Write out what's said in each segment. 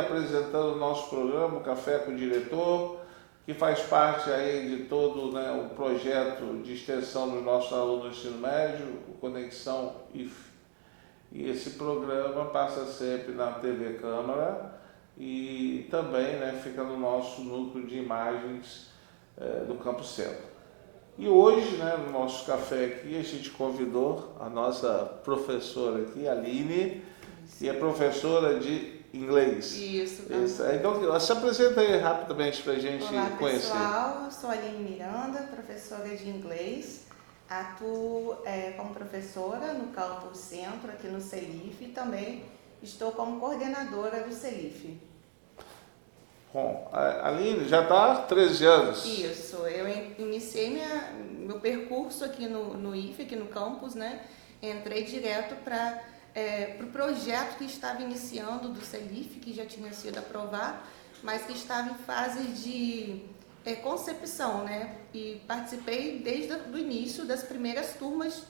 apresentando o nosso programa, o Café com o Diretor, que faz parte aí de todo, né, o projeto de extensão dos nossos alunos do ensino médio, o Conexão IF. E esse programa passa sempre na TV Câmara e também, né, fica no nosso núcleo de imagens do Campo Centro. E hoje, né, no nosso café aqui, a gente convidou a nossa professora aqui, a Aline, que é professora de inglês. Isso. Então, se apresenta aí rapidamente para a gente conhecer. Olá, pessoal. Eu sou a Aline Miranda, professora de inglês. Atuo como professora no Campo Centro, aqui no CELIF, e também estou como coordenadora do CELIF. Bom, a Aline já está há 13 anos. Isso, eu iniciei meu percurso aqui no IFE, aqui no campus, né? Entrei direto para o projeto que estava iniciando do CELIF, que já tinha sido aprovado, mas que estava em fase de concepção, né? E participei desde o início das primeiras turmas,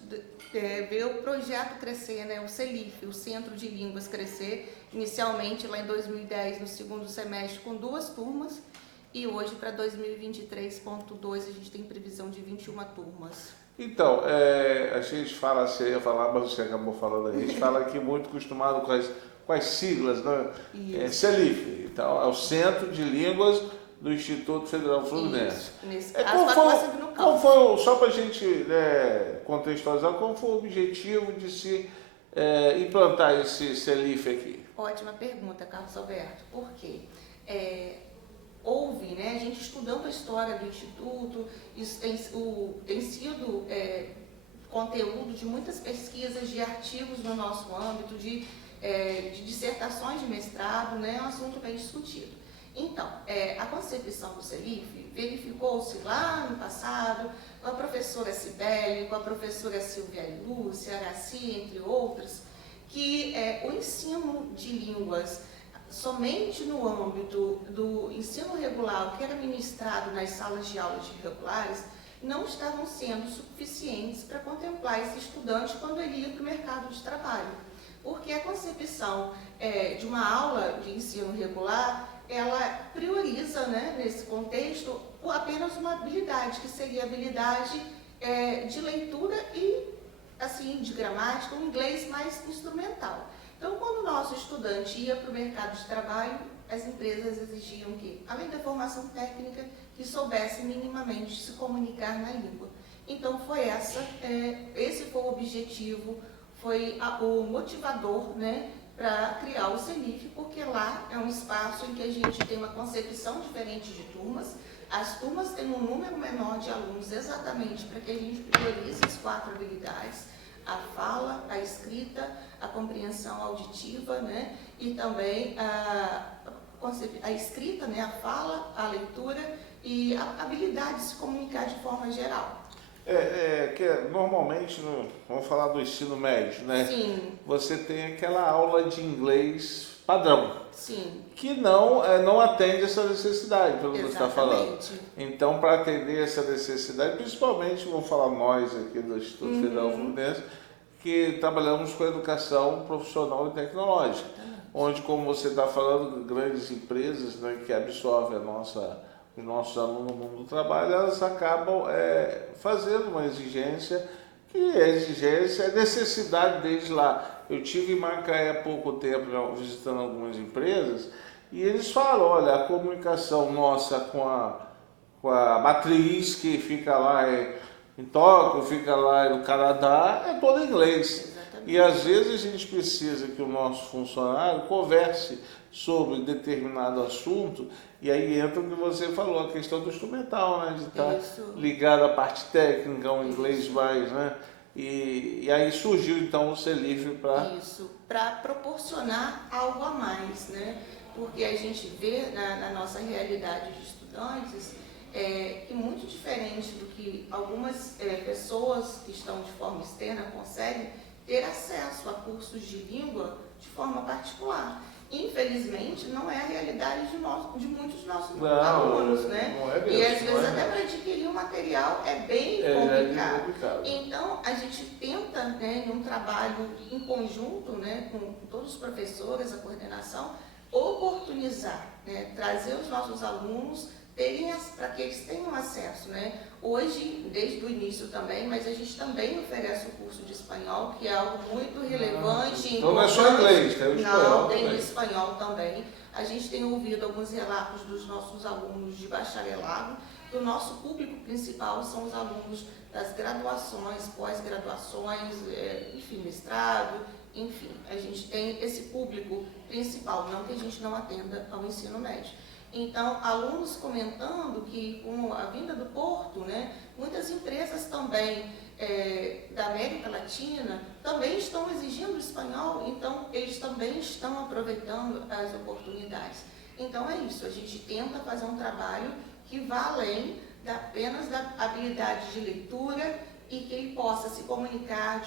ver o projeto crescer, né? O CELIF, o Centro de Línguas, crescer, inicialmente lá em 2010, no segundo semestre, com 2 turmas, e hoje para 2023.2 a gente tem previsão de 21 turmas. Então, a gente fala, você ia falar, mas você acabou falando aí, a gente fala aqui muito acostumado com as siglas, né? CELIF, então é o Centro de Línguas do Instituto Federal Fluminense. Nesse caso, qual foi, só para a gente contextualizar, qual foi o objetivo de se implantar esse CELIF aqui? Ótima pergunta, Carlos Alberto. Por quê? Houve, né, a gente estudando a história do Instituto, isso tem sido conteúdo de muitas pesquisas, de artigos no nosso âmbito, de dissertações de mestrado, né, é um assunto bem discutido. Então, a concepção do CELIF verificou-se lá no passado, com a professora Cibele, com a professora Silvia Lúcia, Araci, entre outras, que o ensino de línguas somente no âmbito do ensino regular, que era ministrado nas salas de aulas regulares, não estavam sendo suficientes para contemplar esse estudante quando ele ia para o mercado de trabalho. Porque a concepção de uma aula de ensino regular, ela prioriza, né, nesse contexto, apenas uma habilidade, que seria a habilidade de leitura e, assim, de gramática, um inglês mais instrumental. Então, quando o nosso estudante ia para o mercado de trabalho, as empresas exigiam que, além da formação técnica, que soubesse minimamente se comunicar na língua. Então, esse foi o objetivo, foi o motivador, né, para criar o CELIF, porque lá é um espaço em que a gente tem uma concepção diferente de turmas. As turmas têm um número menor de alunos exatamente para que a gente priorize as 4 habilidades: a fala, a escrita, a compreensão auditiva, né, e também a escrita, né, a fala, a leitura e a habilidade de se comunicar de forma geral. Normalmente, vamos falar do ensino médio, né? Sim. Você tem aquela aula de inglês padrão. Sim. Que não atende essa necessidade, pelo que você está falando. Então, para atender essa necessidade, principalmente, vamos falar nós aqui do Instituto Federal Fluminense, que trabalhamos com educação profissional e tecnológica, onde, como você está falando, grandes empresas, né, que absorvem os nossos alunos no mundo do trabalho, elas acabam fazendo uma exigência, que a exigência é necessidade deles lá. Eu tive em Macaé há pouco tempo visitando algumas empresas e eles falam, olha, a comunicação nossa com a matriz que fica lá em Tóquio, fica lá no Canadá, é todo em inglês. Exatamente. E às vezes a gente precisa que o nosso funcionário converse sobre determinado assunto, e aí entra o que você falou, a questão do instrumental, né? De estar ligado à parte técnica, ao inglês mais, né? E aí surgiu então o CELIF para proporcionar algo a mais, né? Porque a gente vê na nossa realidade de estudantes que muito diferente do que algumas pessoas que estão de forma externa conseguem ter acesso a cursos de língua de forma particular. Infelizmente, não é a realidade de muitos dos nossos alunos, né? Não é mesmo, e às vezes até para adquirir o material é bem complicado. Então, a gente tenta, né, em um trabalho em conjunto, né, com todos os professores, a coordenação, oportunizar, né? Trazer os nossos alunos para que eles tenham acesso, né? Hoje, desde o início também, mas a gente também oferece o curso de espanhol, que é algo muito relevante. Então não é só inglês, tem o espanhol. Não, tem o espanhol também. A gente tem ouvido alguns relatos dos nossos alunos de bacharelado. O nosso público principal são os alunos das graduações, pós-graduações, enfim, mestrado, enfim. A gente tem esse público principal, não que a gente não atenda ao ensino médio. Então, alunos comentando que com a vinda do Porto, né, muitas empresas também da América Latina também estão exigindo espanhol, então eles também estão aproveitando as oportunidades. Então é isso, a gente tenta fazer um trabalho que vá além apenas da habilidade de leitura e que ele possa se comunicar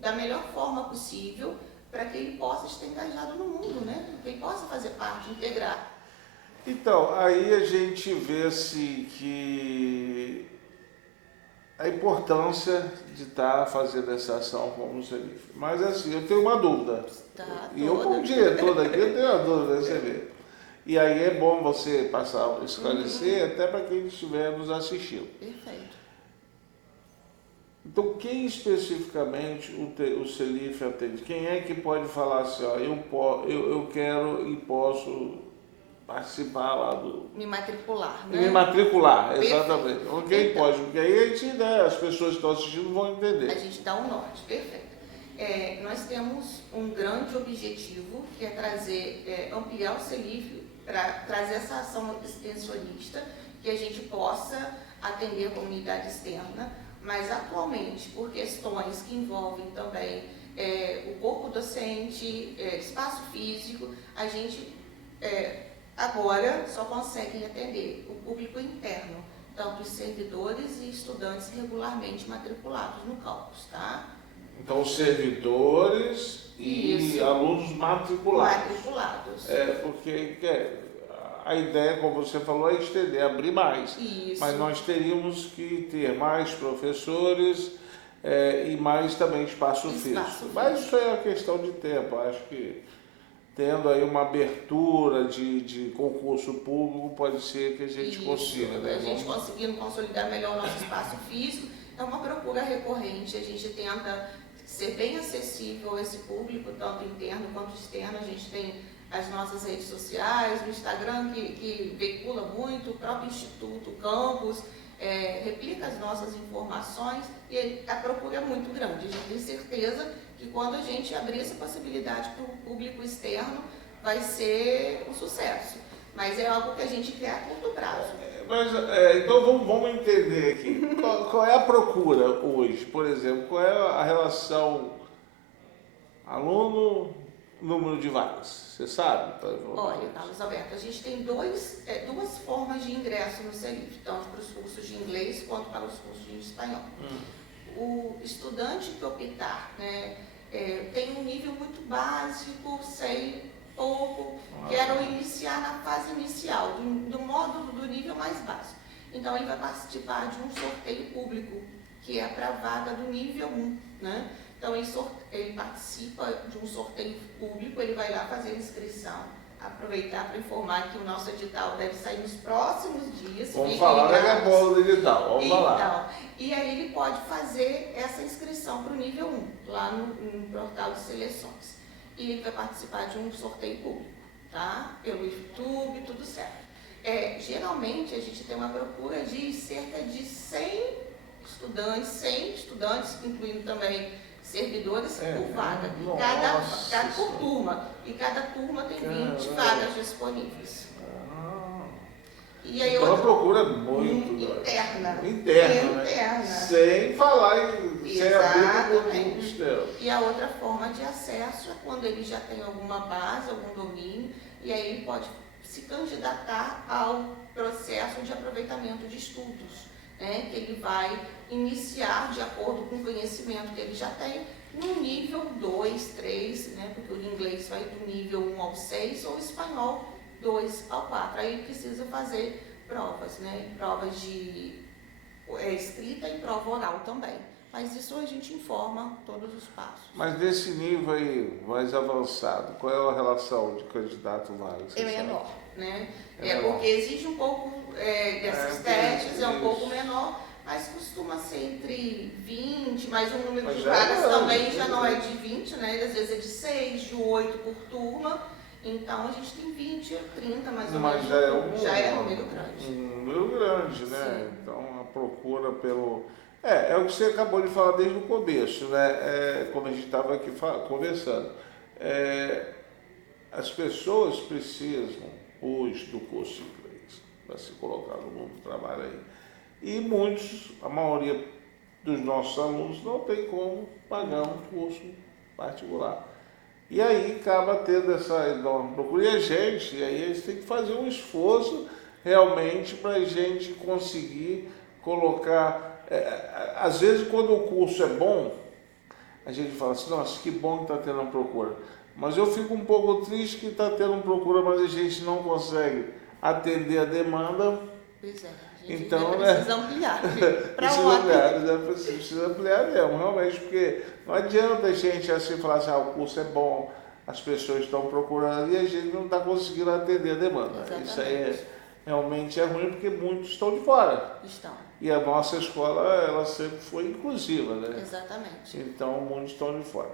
da melhor forma possível para que ele possa estar engajado no mundo, né? Que ele possa fazer parte, integrar. Então, aí a gente vê-se que a importância de estar fazendo essa ação como Celif. Mas assim, eu tenho uma dúvida. E eu, como diretor daqui, eu tenho uma dúvida, você vê. E aí é bom você passar, esclarecer, até para quem estiver nos assistindo. Perfeito. Então, quem especificamente o Celif atende? Quem é que pode falar assim, ó, eu quero e posso participar lá do... Me matricular, né? Me matricular, exatamente. Quem pode? Porque aí a gente, né, as pessoas que estão assistindo vão entender. A gente dá um norte, perfeito. Nós temos um grande objetivo, que é trazer, ampliar o Celif, para trazer essa ação extensionista, que a gente possa atender a comunidade externa, mas atualmente, por questões que envolvem também o corpo docente, espaço físico, a gente agora só consegue atender o público interno, tanto os servidores e estudantes regularmente matriculados no campus, tá? Então, servidores e alunos matriculados. Porque a ideia, como você falou, é estender, abrir mais. Isso. Mas nós teríamos que ter mais professores e mais também espaço físico. Mas isso é uma questão de tempo. Acho que tendo aí uma abertura de concurso público, pode ser que a gente consiga. Né? A gente conseguindo consolidar melhor o nosso espaço físico, é uma procura recorrente. A gente tenta ser bem acessível a esse público, tanto interno quanto externo. A gente tem as nossas redes sociais, o Instagram que veicula muito, o próprio Instituto, o campus, replica as nossas informações e a procura é muito grande. A gente tem certeza que quando a gente abrir essa possibilidade para o público externo, vai ser um sucesso. Mas é algo que a gente quer a curto prazo. Então vamos entender aqui. Qual é a procura hoje? Por exemplo, qual é a relação aluno, número de vagas? Você sabe? Olha, Carlos Alberto, a gente tem duas formas de ingresso no Celif, tanto para os cursos de inglês quanto para os cursos de espanhol. O estudante que optar, né, tem um nível muito básico, sei pouco, quero iniciar na fase inicial, do módulo do nível mais básico. Então ele vai participar de um sorteio público, que é para a vaga do nível 1, né? Então ele participa de um sorteio público, ele vai lá fazer a inscrição, aproveitar para informar que o nosso edital deve sair nos próximos dias. Vamos falar da bola do edital, vamos falar. E aí ele pode fazer essa inscrição para o nível 1, lá no portal de seleções. E ele vai participar de um sorteio público, tá? Pelo YouTube, tudo certo. Geralmente a gente tem uma procura de cerca de 100 estudantes, incluindo também servidores por vaga, cada por turma, e cada turma tem 20 vagas disponíveis. E aí então a procura é muito interna. Sem falar sem abrir o E a outra forma de acesso é quando ele já tem alguma base, algum domínio, e aí ele pode se candidatar ao processo de aproveitamento de estudos, né, que ele vai iniciar de acordo com o conhecimento que ele já tem, no nível 2, 3, né, porque o inglês vai do nível 1 ao 6, ou o espanhol 2 ao 4. Aí ele precisa fazer provas, né, provas de escrita e prova oral também. Mas isso a gente informa todos os passos. Mas nesse nível aí mais avançado, qual é a relação de candidato vaga? É menor, né? Menor. Porque exige um pouco desses testes, é um pouco menor, mas costuma ser entre 20, mas o número de vagas também já não é de 20, né? Às vezes é de 6, de 8 por turma. Então a gente tem 20, 30 mais ou menos. Mas já é um número grande. Um número grande, né? Sim. Então a procura pelo. É o que você acabou de falar desde o começo, né? Quando a gente estava aqui conversando. As pessoas precisam hoje do curso de inglês para se colocar no mundo do trabalho aí. E muitos, a maioria dos nossos alunos não tem como pagar um curso particular. E aí acaba tendo essa enorme procura. E aí a gente tem que fazer um esforço realmente para a gente conseguir colocar. Às vezes quando o curso é bom, a gente fala assim, nossa, que bom que está tendo uma procura. Mas eu fico um pouco triste que está tendo uma procura, mas a gente não consegue atender a demanda. Pois é. Então, precisa ampliar. Precisa ampliar mesmo, realmente, porque não adianta a gente assim falar assim, o curso é bom, as pessoas estão procurando e a gente não está conseguindo atender a demanda. Exatamente. Isso aí realmente é ruim porque muitos estão de fora. Estão. E a nossa escola, ela sempre foi inclusiva, né? Exatamente. Então, muitos estão de fora.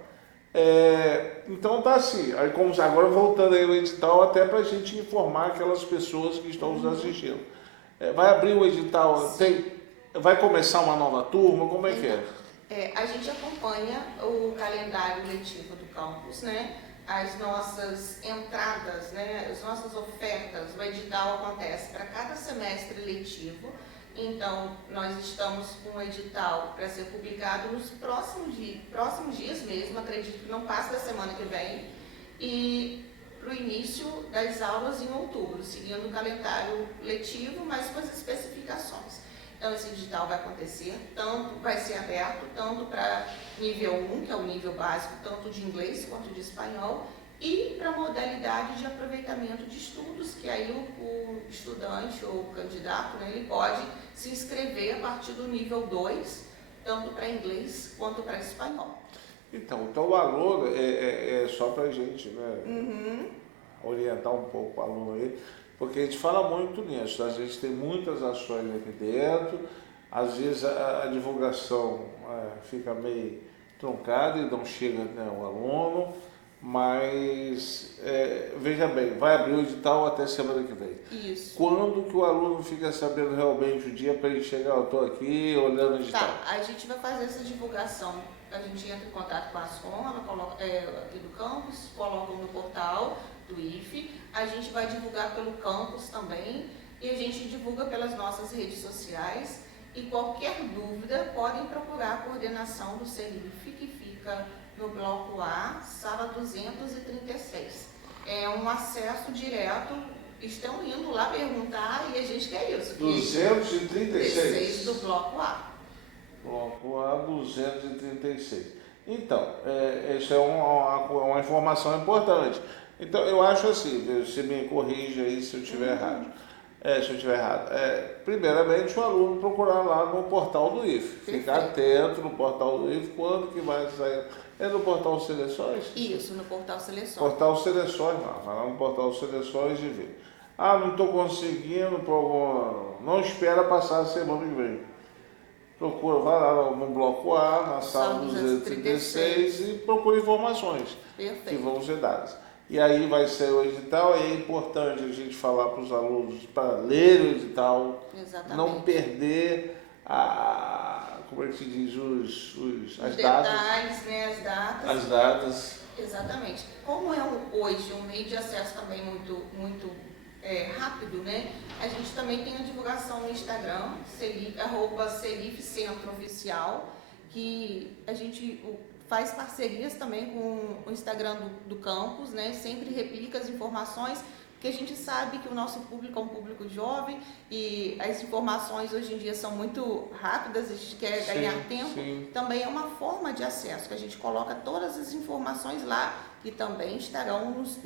Então tá assim, aí como agora voltando aí no edital, até para a gente informar aquelas pessoas que estão nos assistindo. Vai abrir o edital, vai começar uma nova turma, como é que é? A gente acompanha o calendário letivo do campus, né? As nossas entradas, né? As nossas ofertas, o edital acontece para cada semestre letivo. Então, nós estamos com o edital para ser publicado nos próximos dias mesmo, acredito que não passa da semana que vem, e para o início das aulas em outubro, seguindo o calendário letivo, mas com as especificações. Então, esse edital vai acontecer, vai ser aberto tanto para nível 1, que é o nível básico, tanto de inglês quanto de espanhol, e para a modalidade de aproveitamento de estudos, que aí o estudante ou o candidato, né, ele pode se inscrever a partir do nível 2, tanto para inglês quanto para espanhol. Então o aluno, só para a gente, né, orientar um pouco o aluno aí, porque a gente fala muito nisso, a gente tem muitas ações aqui dentro, às vezes a divulgação fica meio truncada e não chega, né, o aluno, mas veja bem, vai abrir o edital até semana que vem. Isso. Quando que o aluno fica sabendo realmente o dia para ele chegar, eu estou aqui olhando o edital? Tá, a gente vai fazer essa divulgação, a gente entra em contato com a SCOM, aqui do campus, colocam no portal do IFE, a gente vai divulgar pelo campus também e a gente divulga pelas nossas redes sociais e qualquer dúvida podem procurar a coordenação do CELIF, que fica no bloco A, sala 236. É um acesso direto, estão indo lá perguntar e a gente quer isso. 236 do bloco A. Bloco A 236. Então, isso é uma informação importante. Então, eu acho assim, você me corrige aí se eu estiver errado. Primeiramente, o aluno procurar lá no portal do IFE. Ficar atento no portal do IFE, quando que vai sair. É no portal Seleções? Isso, no portal Seleções. Portal Seleções, vai lá no portal Seleções e vê. Não estou conseguindo, não espera passar a semana que vem. Procura, vai lá no bloco A, na sala 236 e procura informações que vão ser dadas. E aí vai ser o edital, e é importante a gente falar para os alunos para ler o edital, não perder como é que se diz, as datas. Detalhes, né, as datas. As datas. Exatamente. Como é hoje um meio de acesso também muito rápido, né? A gente também tem a divulgação no Instagram, @CelifCentroOficial, que a gente faz parcerias também com o Instagram do campus, né? Sempre replica as informações, porque a gente sabe que o nosso público é um público jovem e as informações hoje em dia são muito rápidas, a gente quer ganhar tempo. Sim. Também é uma forma de acesso, que a gente coloca todas as informações lá, que também estarão nos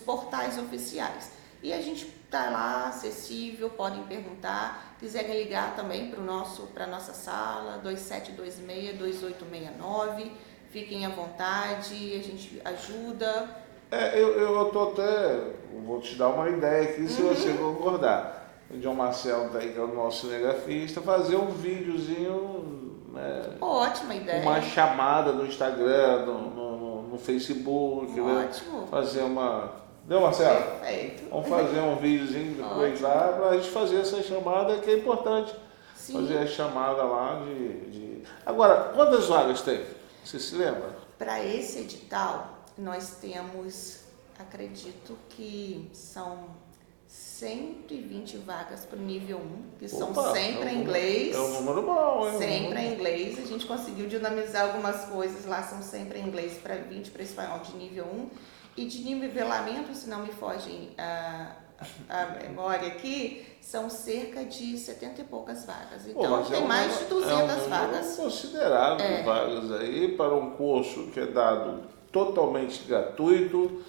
portais oficiais. E a gente está lá, acessível, podem perguntar. Quiserem ligar também para a nossa sala, 2726-2869. Fiquem à vontade, a gente ajuda. Eu estou até, vou te dar uma ideia aqui, se você concordar. O João Marcelo está aí, que é o nosso cinegrafista, fazer um videozinho, né, ótima ideia. Uma chamada no Instagram, no Facebook, ótimo. Né, fazer uma... Deu, Marcelo? Perfeito. Vamos fazer um videozinho depois lá para a gente fazer essa chamada, que é importante. Sim. Fazer a chamada lá de... Agora, quantas vagas tem? Você se lembra? Para esse edital, nós temos, acredito que são 120 vagas para o nível 1, que são sempre em inglês. É um número bom, sempre em inglês. A gente conseguiu dinamizar algumas coisas lá, são sempre em inglês para 20 para espanhol de nível 1. E de nivelamento, se não me foge a memória aqui, são cerca de 70 e poucas vagas. Então, tem mais de 200 vagas. Considerável de vagas aí para um curso que é dado totalmente gratuito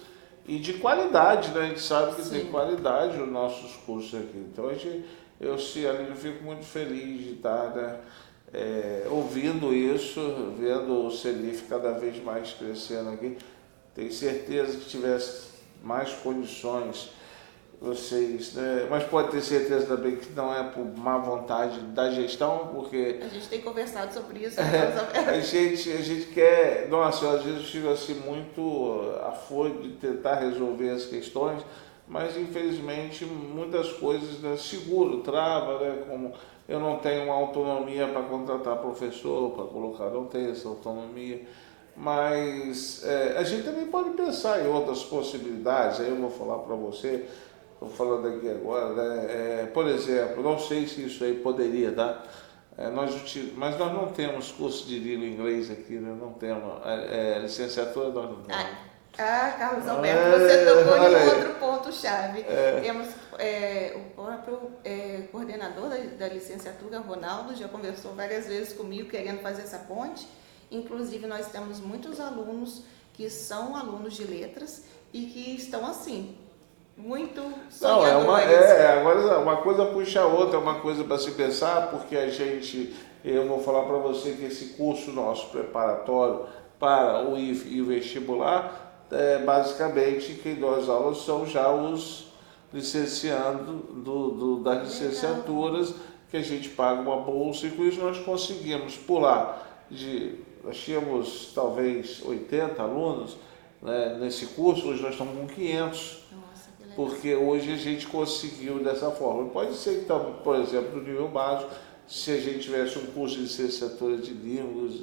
e de qualidade, né? A gente sabe que tem qualidade os nossos cursos aqui. Então, eu fico muito feliz de estar, né, ouvindo isso, vendo o CELIF cada vez mais crescendo aqui. Tenho certeza que tivesse mais condições vocês, né? Mas pode ter certeza também que não é por má vontade da gestão, porque... A gente tem conversado sobre isso. A gente quer... Nossa, às vezes eu fico assim muito afoito de tentar resolver as questões, mas infelizmente muitas coisas, né, seguro, trava, né? Como eu não tenho uma autonomia para contratar professor, para colocar, não tenho essa autonomia. Mas a gente também pode pensar em outras possibilidades, aí eu vou falar para você, estou falando aqui agora, né? Por exemplo, não sei se isso aí poderia dar, mas nós não temos curso de língua inglês aqui, né? Não temos, licenciatura nós não temos. Carlos Alberto, você tocou em outro ponto-chave. Temos o próprio coordenador da licenciatura, Ronaldo, já conversou várias vezes comigo querendo fazer essa ponte. Inclusive, nós temos muitos alunos que são alunos de letras e que estão assim, muito sonhadores. Agora uma coisa puxa a outra, é uma coisa para se pensar, porque eu vou falar para você que esse curso nosso preparatório para o IF e o vestibular, basicamente, quem dá as aulas são já os licenciandos das licenciaturas, que a gente paga uma bolsa, e com isso nós conseguimos pular nós tínhamos talvez 80 alunos, né, nesse curso, hoje nós estamos com 500. Nossa, que legal. Porque hoje a gente conseguiu dessa forma. Pode ser que, por exemplo, no nível básico, se a gente tivesse um curso de licenciatura de línguas,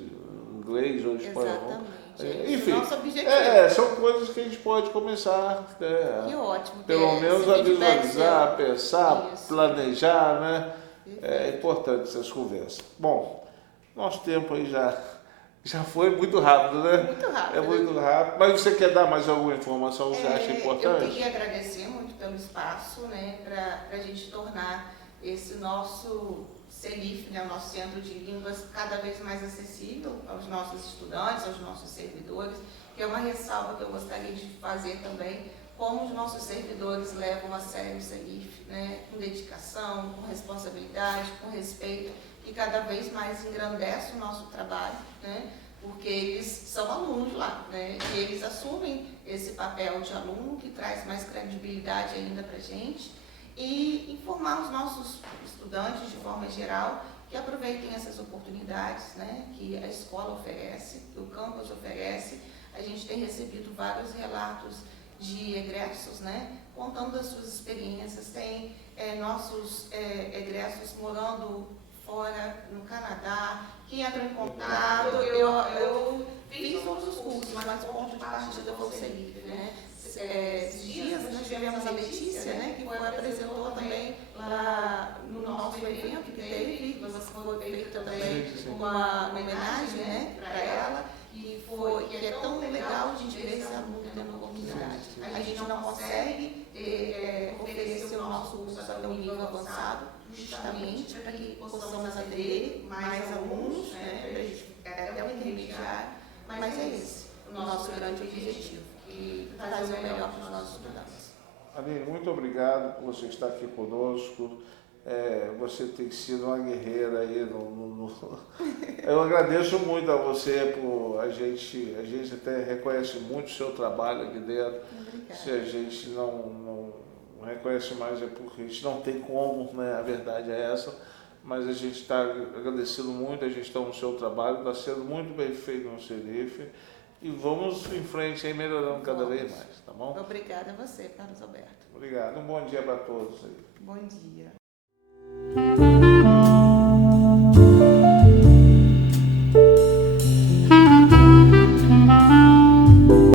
inglês ou espanhol. Exatamente. Enfim, nosso objetivo. São coisas que a gente pode começar, que ótimo, pelo menos a visualizar, pensar, planejar, né? É importante essas conversas. Bom, nosso tempo aí já foi muito rápido, né? Muito rápido. É muito rápido. Mas você quer dar mais alguma informação que você acha importante? Eu queria agradecer muito pelo espaço, né, para a gente tornar esse nosso CELIF, né, o nosso Centro de Línguas, cada vez mais acessível aos nossos estudantes, aos nossos servidores, que é uma ressalva que eu gostaria de fazer também, como os nossos servidores levam a sério o CELIF, né, com dedicação, com responsabilidade, com respeito, e cada vez mais engrandece o nosso trabalho, né? Porque eles são alunos lá, né? E eles assumem esse papel de aluno, que traz mais credibilidade ainda para a gente, e informar os nossos estudantes, de forma geral, que aproveitem essas oportunidades, né? Que a escola oferece, que o campus oferece. A gente tem recebido vários relatos de egressos, né? Contando das suas experiências. Tem nossos egressos morando fora, no Canadá, que entram em contato. Eu fiz todos os cursos, mas o ponto de partida foi o CELIF, né? Esses dias nós tivemos a Letícia, né, que apresentou também lá no nosso evento que teve, foi feita também uma homenagem, né, para ela, que é tão legal a gente ver esse aluno tendo oportunidade. A gente não consegue oferecer o nosso curso até um nível avançado, justamente para que possamos atender mais alunos, né, até o intermediário, mas é esse o nosso grande objetivo, e fazer o melhor para os nossos estudantes. Aline, muito obrigado por você estar aqui conosco. Você tem sido uma guerreira aí. Eu agradeço muito a você por a gente até reconhece muito o seu trabalho aqui dentro. Obrigada. Se a gente não reconhece mais é porque a gente não tem como, né? A verdade é essa. Mas a gente está agradecendo muito a gestão do seu trabalho, está sendo muito bem feito no Serife. E vamos em frente aí, melhorando cada vez mais, tá bom? Obrigada a você, Carlos Alberto. Obrigado. Um bom dia para todos aí. Bom dia.